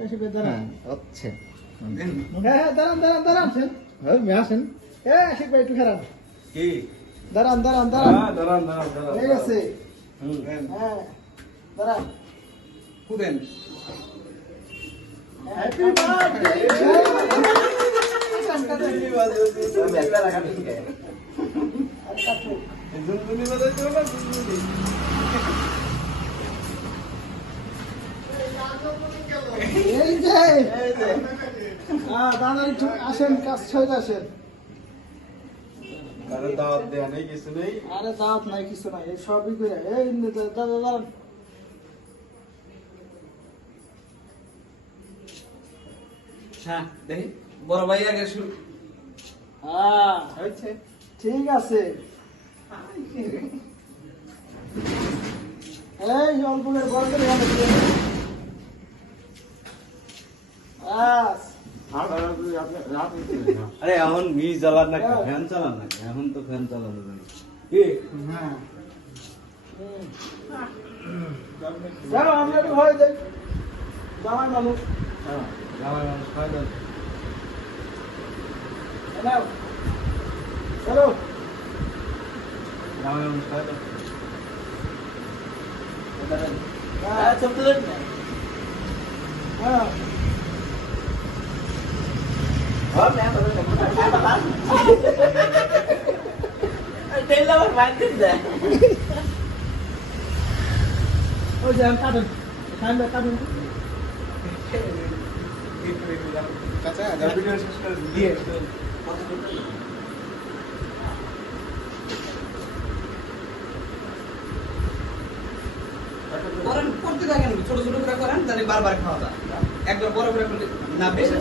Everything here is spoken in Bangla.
আশিক ভাই দাঁড়ান। আচ্ছা হ্যাঁ দাঁড়ান দাঁড়ান দাঁড়ান আসেন আশিক ভাই একটু খারাপ কি দাঁড়ান দাঁড়ান দাঁড়ান দাঁড়ান দাঁড়ান দাঁড়ান ঠিক আছে হ্যাঁ দাঁড়ান খুদেন হ্যাপি বার্থডে জুনজুনি বাজাইতে হবে জুনজুনি এই যে দাদা একটু আসেন কাজ ছয়টা আসেন আরে দাওয়াত দেয়া নেই কিছু নেই আরে দাওয়াত নাই কিছু নাই এই সবই করে এই দাদা দাঁড়ান হ্যাঁ দেখি বড় ভাই আগে শুরু হ্যাঁ হয়েছে ঠিক আছে এই অল্প করে বড় করে আরে এখন মিস জ্বালান না ফ্যান চালান না এখন তো ফ্যান চালানো যায় কি হ্যাঁ যাও আমরা একটু ঘরে যাই জামাই মানুষ জামাই মানুষ খাওয়া দাওয়া নাও চলো জামাই মানুষ খাওয়া দাওয়া হ্যাঁ চলতে দেন হ্যাঁ ওই যে কাটুন কাটুন কাঁচা ভিডিও শেষ করে দিয়ে করেন করতে থাকেন ছোট ছোট করে করেন তাহলে বারবার খাওয়া যায় একবার বড় করে করলে না বেশি